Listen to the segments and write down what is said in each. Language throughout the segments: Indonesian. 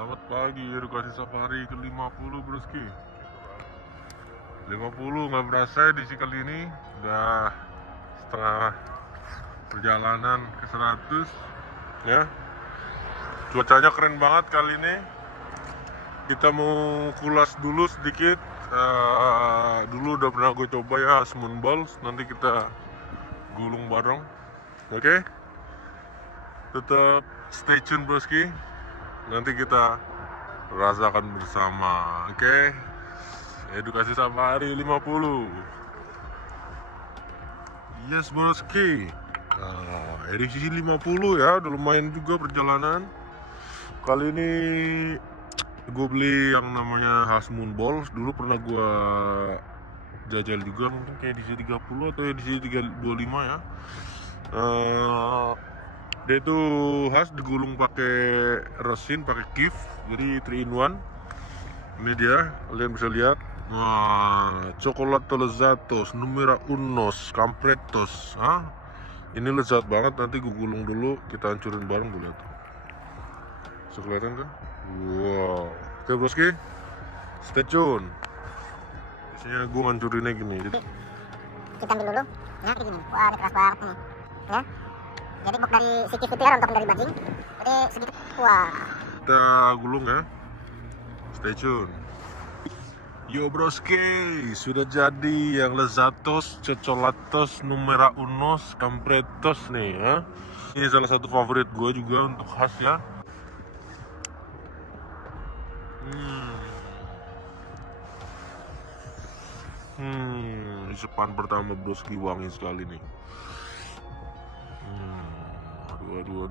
Selamat pagi, edukasi safari ke-50 broski. 50 nggak berasa edisi kali ini. Udah setengah perjalanan ke 100 ya. Cuacanya keren banget kali ini. Kita mau kulas dulu sedikit. Dulu udah pernah gue coba ya Asmun Balls. Nanti kita gulung bareng. Oke? Tetap stay tune broski. Nanti kita rasakan bersama. Oke? Edukasi safari 50. Yes broski. Edisi 50 ya, udah lumayan juga perjalanan. Kali ini gue beli yang namanya Asmun Balls. Dulu pernah gue jajal juga, mungkin kayak edisi 30 atau edisi 25 ya. Dia itu khas digulung pakai resin, pakai kif, jadi 3 in 1. Ini dia, kalian bisa lihat. Wah, Cioccolato Lezzatos, Numero Unos, Camprettos. Ini lezat banget, nanti gue gulung dulu, kita hancurin bareng, gue lihat. Bisa kelihatan kan? Wow. Oke broski, stay tune. Biasanya gue ngancurinnya gini. Kita ambil dulu, ya kayak gini. Wah, ini keras banget nih, ya. Jadi bok dari sikit putih ya, rontok dari bajing. Jadi segitu. Wah. Kita gulung ya. Stay tune. Yo broski, sudah jadi yang Lezzatos, Cioccolatos, Numero Unos, Camprettos nih ya. Ini salah satu favorit gue juga untuk khas ya. Sepan pertama broski, wangi sekali nih. Aduh.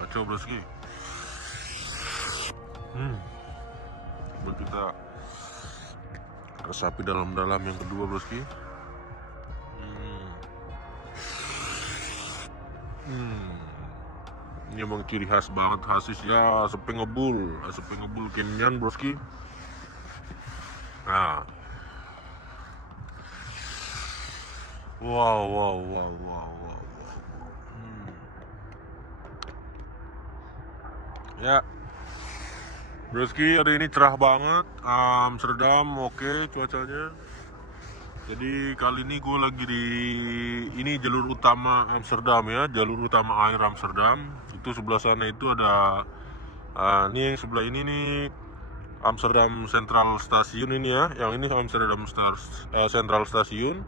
Kacau broski. Coba kita resapi dalam-dalam yang kedua broski. Ini emang ciri khas banget, hasis ya, asap ngebul kenyan broski. Nah, wow. Ya broski, hari ini cerah banget. Amsterdam oke cuacanya. Jadi kali ini gue lagi di ini jalur utama Amsterdam ya, jalur utama air Amsterdam. Itu sebelah sana itu ada ini yang sebelah ini nih Amsterdam Central Station ini ya. Yang ini Amsterdam Central Station.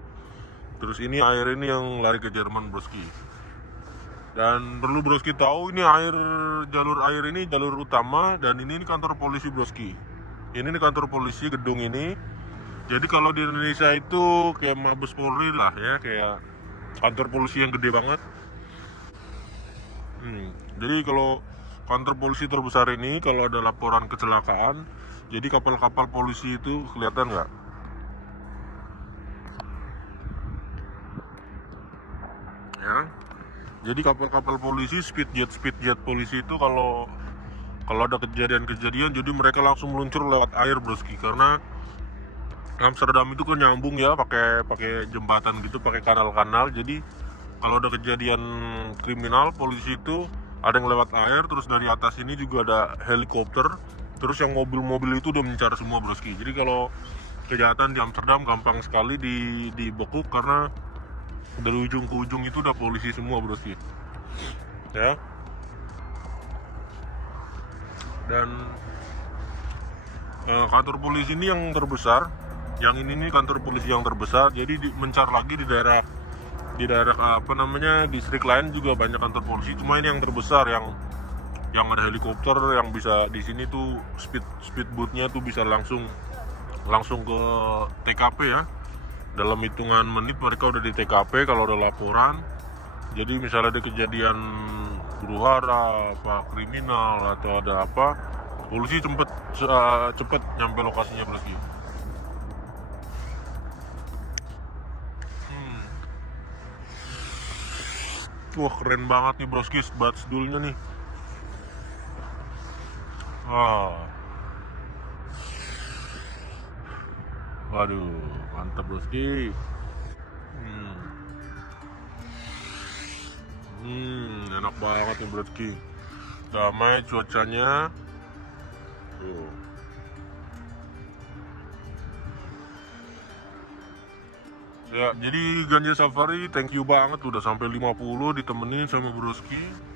Terus ini air ini yang lari ke Jerman broski. Dan perlu broski tahu, ini jalur air ini jalur utama, dan ini kantor polisi broski. Ini kantor polisi, gedung ini. Jadi kalau di Indonesia itu kayak Mabes Polri lah ya, kayak kantor polisi yang gede banget. Jadi kalau kantor polisi terbesar ini, kalau ada laporan kecelakaan, jadi kapal-kapal polisi itu kelihatan nggak? Ya. Jadi kapal-kapal polisi, speed jet polisi itu kalau ada kejadian, jadi mereka langsung meluncur lewat air broski, karena Amsterdam itu kan nyambung ya, pakai jembatan gitu, pakai kanal-kanal. Jadi kalau ada kejadian kriminal, polisi itu ada yang lewat air, terus dari atas ini juga ada helikopter, terus yang mobil-mobil itu udah mencar semua broski. Jadi kalau kejahatan di Amsterdam gampang sekali dibekuk, karena dari ujung ke ujung itu udah polisi semua broski ya. Dan kantor polisi ini yang terbesar, yang ini nih kantor polisi yang terbesar. Jadi mencar lagi di daerah apa namanya, distrik lain juga banyak kantor polisi, cuma ini yang terbesar, yang ada helikopter, yang bisa di sini tuh speedboatnya tuh bisa langsung ke TKP ya. Dalam hitungan menit mereka udah di TKP kalau ada laporan. Jadi misalnya ada kejadian huru-hara, apa kriminal atau ada apa, polisi cepet nyampe lokasinya broski. Wah keren banget nih broski, batzdulnya nih. Waduh, mantap broski. Enak banget nih broski. damai cuacanya. Tuh. Ya, jadi Ganja Safari thank you banget udah sampai 50 ditemenin sama Broski.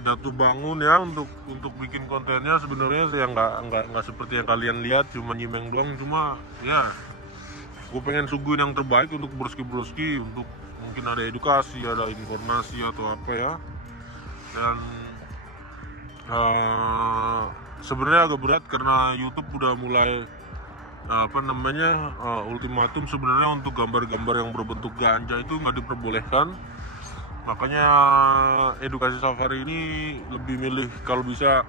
Jatuh bangun ya untuk bikin kontennya sebenarnya saya nggak seperti yang kalian lihat cuma nyimeng doang, cuma ya gue pengen suguhin yang terbaik untuk broski untuk mungkin ada edukasi, ada informasi atau apa ya. Dan sebenarnya agak berat karena YouTube udah mulai ultimatum sebenarnya untuk gambar-gambar yang berbentuk ganja itu nggak diperbolehkan. Makanya edukasi safari ini lebih milih kalau bisa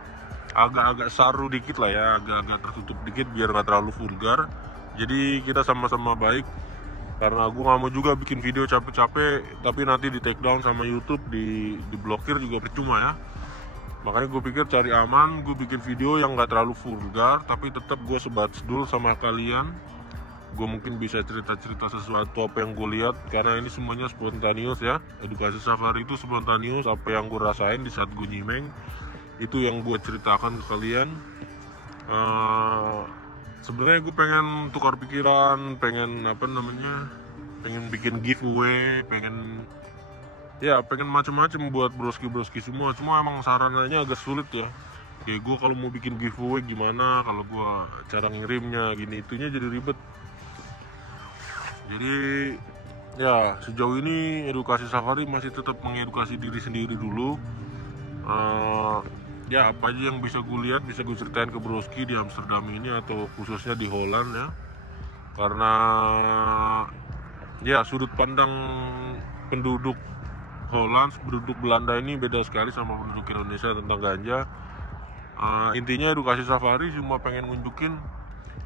agak-agak saru dikit lah ya, agak-agak tertutup dikit biar nggak terlalu vulgar. Jadi kita sama-sama baik, karena gue nggak mau juga bikin video capek-capek tapi nanti di take down sama YouTube, diblokir juga percuma ya. Makanya gue pikir cari aman, gue bikin video yang nggak terlalu vulgar tapi tetap gue sebat sedul sama kalian. Gue mungkin bisa cerita-cerita sesuatu apa yang gue lihat, karena ini semuanya spontanius ya. Edukasi safari itu spontanius, apa yang gue rasain di saat gue nyimeng itu yang gue ceritakan ke kalian. Sebenarnya gue pengen tukar pikiran, pengen bikin giveaway, pengen macam-macam buat broski semua. Cuma emang sarananya agak sulit ya. Kayak gue kalau mau bikin giveaway gimana, kalau gue cara ngirimnya gini itunya jadi ribet. Jadi ya sejauh ini edukasi safari masih tetap mengedukasi diri sendiri dulu. Ya apa aja yang bisa gue lihat bisa gue ceritain ke broski di Amsterdam ini atau khususnya di Holland ya. Karena ya sudut pandang penduduk Holland, penduduk Belanda ini beda sekali sama penduduk Indonesia tentang ganja. Intinya edukasi safari cuma pengen nunjukin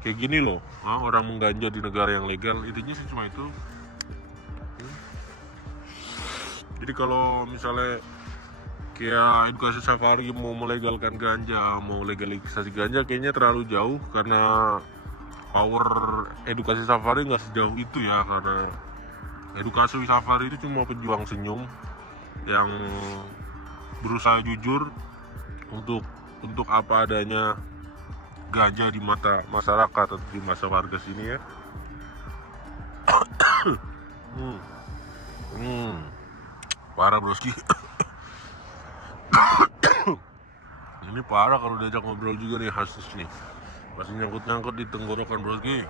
kayak gini loh, orang mengganja di negara yang legal. Intinya sih cuma itu. Jadi kalau misalnya kayak edukasi safari mau melegalkan ganja, mau legalisasi ganja kayaknya terlalu jauh, karena power edukasi safari nggak sejauh itu ya. Karena edukasi safari itu cuma pejuang senyum yang berusaha jujur untuk apa adanya ganja di mata masyarakat atau di masa warga sini ya. Parah broski. Ini parah kalau diajak ngobrol juga nih, hasis nih masih nyangkut di tenggorokan broski.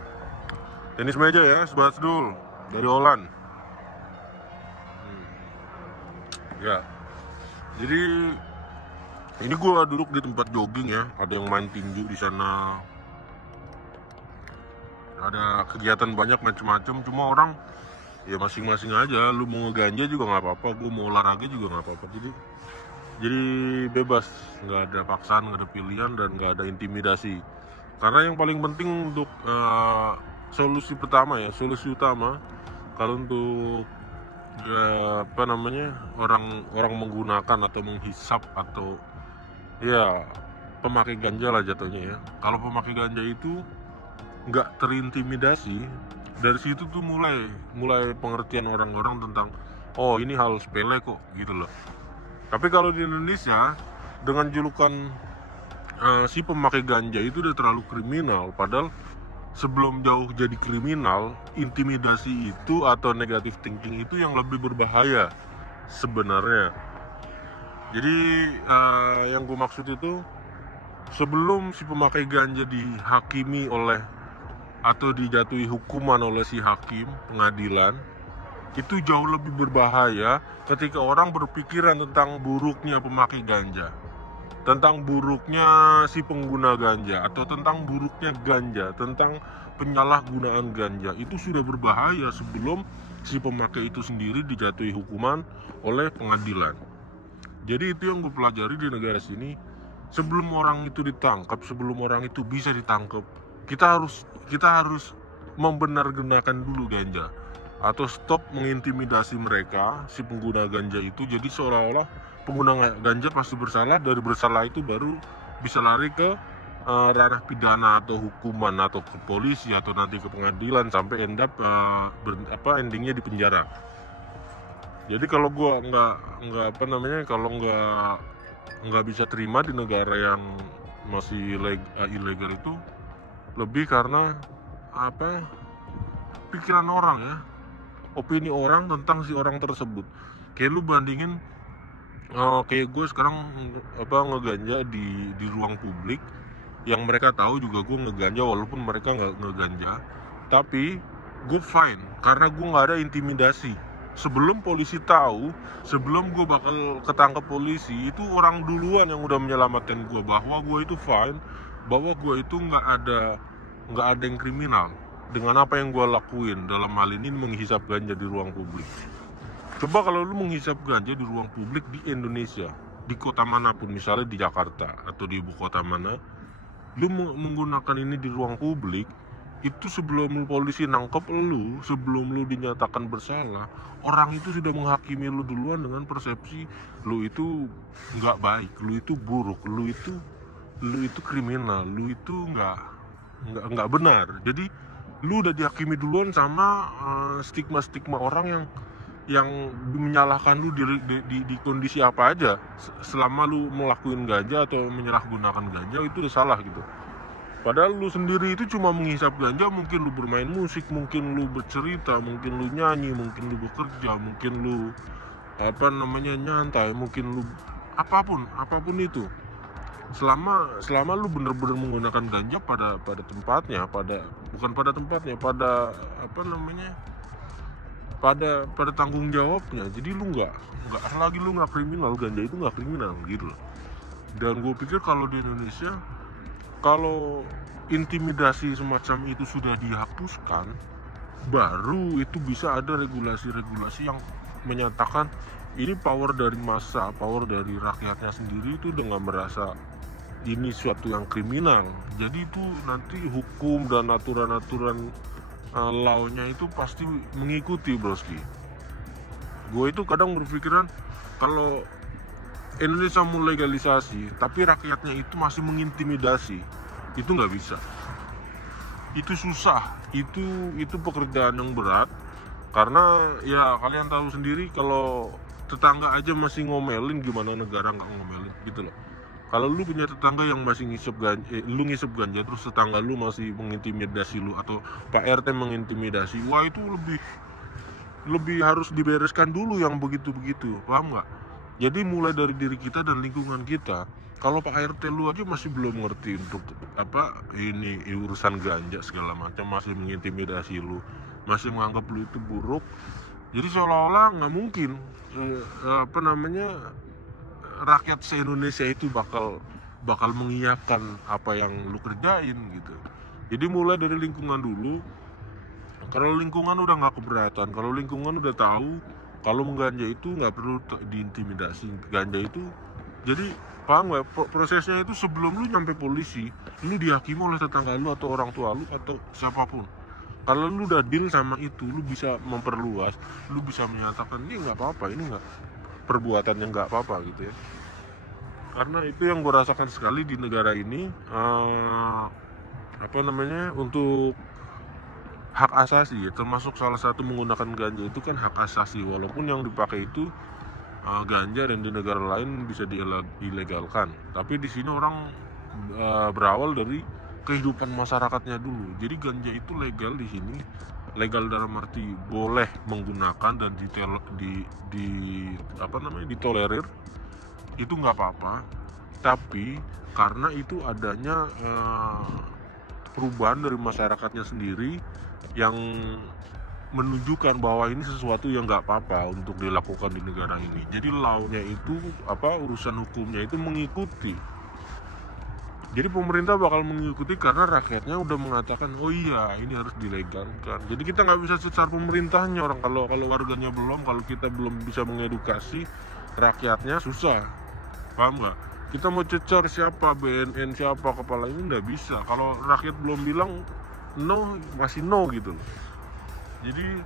Tenis meja ya, sebat sedul dari Holland. Ya, jadi ini gue duduk di tempat jogging ya, ada yang main tinju di sana, ada kegiatan banyak macam-macam. Cuma orang ya masing-masing aja, lu mau ngeganja juga nggak apa-apa, gue mau olahraga juga nggak apa-apa. Jadi bebas, nggak ada paksaan, nggak ada pilihan, dan nggak ada intimidasi. Karena yang paling penting untuk solusi utama kalau untuk orang menggunakan atau menghisap atau ya pemakai ganja lah jatuhnya ya. Kalau pemakai ganja itu nggak terintimidasi, dari situ tuh mulai pengertian orang-orang tentang oh ini hal sepele kok gitu loh. Tapi kalau di Indonesia dengan julukan si pemakai ganja itu udah terlalu kriminal, padahal sebelum jauh jadi kriminal, intimidasi itu atau negative thinking itu yang lebih berbahaya sebenarnya. Jadi yang gue maksud itu, sebelum si pemakai ganja dihakimi oleh atau dijatuhi hukuman oleh si hakim pengadilan, itu jauh lebih berbahaya ketika orang berpikiran tentang buruknya pemakai ganja, tentang buruknya si pengguna ganja, atau tentang buruknya ganja, tentang penyalahgunaan ganja. Itu sudah berbahaya sebelum si pemakai itu sendiri dijatuhi hukuman oleh pengadilan. Jadi itu yang gue pelajari di negara sini. Sebelum orang itu ditangkap, sebelum orang itu bisa ditangkap, kita harus membenar-gunakan dulu ganja, atau stop mengintimidasi mereka, si pengguna ganja itu. Jadi seolah-olah pengguna ganja pasti bersalah, dari bersalah itu baru bisa lari ke ranah pidana atau hukuman atau ke polisi atau nanti ke pengadilan sampai endingnya di penjara. Jadi kalau gua nggak nggak bisa terima di negara yang masih ilegal itu lebih karena apa, pikiran orang ya, opini orang tentang si orang tersebut. Kayak lu bandingin kayak gue sekarang ngeganja di ruang publik yang mereka tahu juga gue ngeganja walaupun mereka nggak ngeganja, tapi gue fine karena gue nggak ada intimidasi. Sebelum polisi tahu, sebelum gue bakal ketangkep polisi, itu orang duluan yang udah menyelamatkan gue bahwa gue itu fine, bahwa gue itu nggak ada yang kriminal dengan apa yang gue lakuin dalam hal ini menghisap ganja di ruang publik. Coba kalau lu menghisap ganja di ruang publik di Indonesia, di kota manapun, misalnya di Jakarta atau di ibu kota mana, lu menggunakan ini di ruang publik, itu sebelum polisi nangkep lu, sebelum lu dinyatakan bersalah, orang itu sudah menghakimi lu duluan dengan persepsi lu itu nggak baik, lu itu buruk, lu itu kriminal, lu itu nggak benar. Jadi lu udah dihakimi duluan sama stigma orang yang menyalahkan lu di kondisi apa aja. Selama lu melakukan ganja atau menyalahgunakan ganja, itu udah salah gitu. Padahal lu sendiri itu cuma menghisap ganja, mungkin lu bermain musik, mungkin lu bercerita, mungkin lu nyanyi, mungkin lu bekerja, mungkin lu nyantai, mungkin lu apapun itu. Selama lu bener-bener menggunakan ganja pada tempatnya, pada tanggung jawabnya. Jadi lu nggak lagi lu nggak kriminal, ganja itu nggak kriminal gitu loh. Dan gue pikir kalau di Indonesia, kalau intimidasi semacam itu sudah dihapuskan, baru itu bisa ada regulasi-regulasi yang menyatakan ini power dari massa, power dari rakyatnya sendiri itu dengan merasa ini suatu yang kriminal. Jadi itu nanti hukum dan aturan-aturan law-nya itu pasti mengikuti, broski. Gue itu kadang berpikiran kalau Indonesia mau legalisasi tapi rakyatnya itu masih mengintimidasi, itu nggak bisa. Itu susah, itu pekerjaan yang berat. Karena ya kalian tahu sendiri, kalau tetangga aja masih ngomelin, gimana negara nggak ngomelin gitu loh. Kalau lu punya tetangga yang masih lu ngisep ganja, terus tetangga lu masih mengintimidasi lu, atau Pak RT mengintimidasi, wah itu lebih harus dibereskan dulu yang begitu-begitu, paham nggak? Jadi mulai dari diri kita dan lingkungan kita. Kalau Pak RT lu aja masih belum ngerti untuk ini urusan ganja segala macam, masih mengintimidasi lu, masih menganggap lu itu buruk. Jadi seolah-olah nggak mungkin rakyat se-Indonesia itu bakal mengiyakan apa yang lu kerjain gitu. Jadi mulai dari lingkungan dulu. Kalau lingkungan udah nggak keberatan, kalau lingkungan udah tahu kalau mengganja itu nggak perlu diintimidasi, ganja itu, jadi paham nggak, prosesnya itu sebelum lu nyampe polisi, lu dihakimi oleh tetangga lu atau orang tua lu atau siapapun. Kalau lu udah deal sama itu, lu bisa memperluas, lu bisa menyatakan ini nggak apa-apa, ini nggak perbuatan yang nggak apa-apa gitu ya. Karena itu yang gue rasakan sekali di negara ini, untuk hak asasi ya, termasuk salah satu menggunakan ganja itu kan hak asasi, walaupun yang dipakai itu ganja dan di negara lain bisa dilegalkan, tapi di sini orang berawal dari kehidupan masyarakatnya dulu. Jadi ganja itu legal di sini, legal dalam arti boleh menggunakan dan ditolerir, itu nggak apa-apa. Tapi karena itu adanya perubahan dari masyarakatnya sendiri yang menunjukkan bahwa ini sesuatu yang nggak apa-apa untuk dilakukan di negara ini. Jadi law-nya itu urusan hukumnya itu mengikuti. Jadi pemerintah bakal mengikuti karena rakyatnya udah mengatakan oh iya ini harus dilegalkan. Jadi kita nggak bisa secara pemerintahnya, orang kalau warganya belum, kalau kita belum bisa mengedukasi rakyatnya susah, paham nggak? Kita mau cecar siapa, BNN siapa, kepala ini nggak bisa. Kalau rakyat belum bilang no, masih no gitu loh. Jadi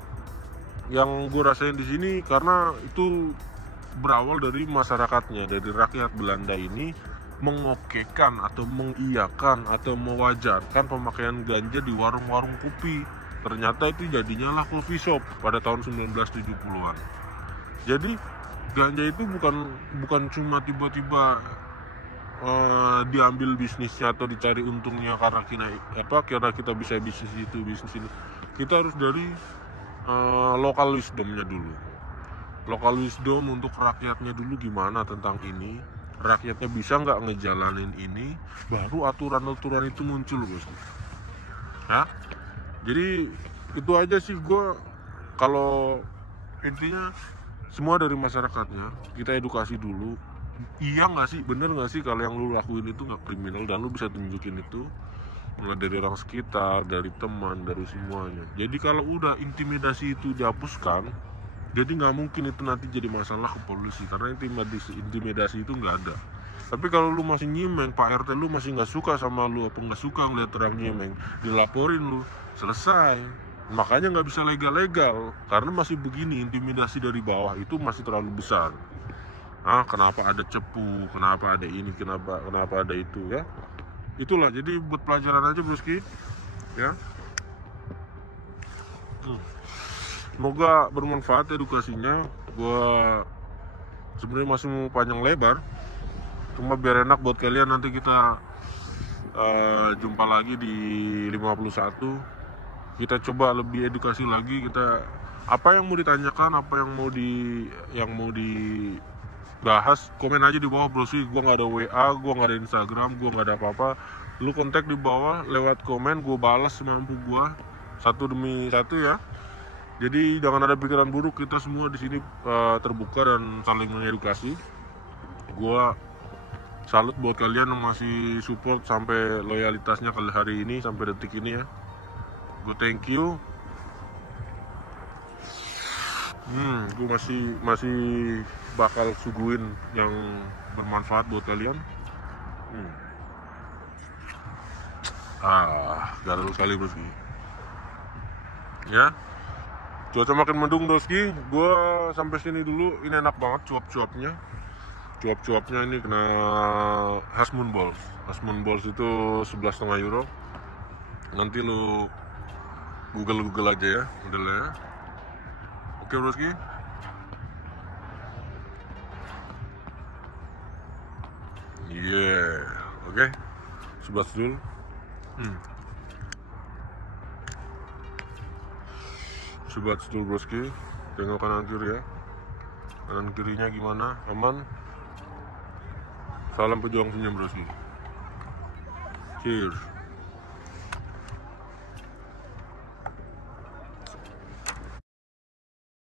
yang gue rasain di sini karena itu berawal dari masyarakatnya, dari rakyat Belanda ini mengokekan atau mengiyakan atau mewajarkan pemakaian ganja di warung-warung kopi. Ternyata itu jadinya lah coffee shop pada tahun 1970-an. Jadi ganja itu bukan cuma tiba-tiba diambil bisnisnya atau dicari untungnya karena kita bisa bisnis ini. Kita harus dari local wisdomnya dulu. Local wisdom untuk rakyatnya dulu gimana tentang ini. Rakyatnya bisa nggak ngejalanin ini, baru aturan-aturan itu muncul, bos. Ya, jadi itu aja sih gue. Kalau intinya semua dari masyarakatnya, kita edukasi dulu. Iya nggak sih, bener nggak sih kalau yang lu lakuin itu nggak kriminal, dan lu bisa tunjukin itu mulai dari orang sekitar, dari teman, dari semuanya. Jadi kalau udah intimidasi itu dihapuskan, jadi nggak mungkin itu nanti jadi masalah ke polisi, karena intimidasi itu nggak ada. Tapi kalau lu masih nyimeng, Pak RT lu masih nggak suka sama lu, apa nggak suka ngeliat orang nyimeng, dilaporin lu, selesai. Makanya nggak bisa legal, karena masih begini, intimidasi dari bawah itu masih terlalu besar. Kenapa ada cepu, kenapa ada ini, kenapa ada itu, ya. Itulah, jadi buat pelajaran aja, broski, ya. Semoga bermanfaat edukasinya. Gua sebenarnya masih mau panjang lebar, cuma biar enak buat kalian. Nanti kita jumpa lagi di 51. Kita coba lebih edukasi lagi. Kita apa yang mau ditanyakan, apa yang mau dibahas, komen aja di bawah, broski. Gua nggak ada WA, gua nggak ada Instagram, gua nggak ada apa-apa. Lu kontak di bawah lewat komen, gua balas semampu gua, satu demi satu, ya. Jadi jangan ada pikiran buruk, kita semua di sini terbuka dan saling mengedukasi. Gua salut buat kalian yang masih support sampai loyalitasnya kali hari ini sampai detik ini, ya. Gue thank you. Gue masih bakal suguhin yang bermanfaat buat kalian. Galau sekali, broski. Ya. Cuaca makin mendung, broski. Gue sampai sini dulu. Ini enak banget cuap-cuapnya. Cuap-cuapnya ini kena Hasmoon Balls. Hasmoon Balls itu 11,5 euro. Nanti lu Google aja ya modelnya, ya. Oke, broski. Oke. 11 dulu. Sobat Setul, broski. Tengok kanan kiri, ya. Kanan kirinya gimana? Aman? Salam pejuang senyum, broski. Cheers.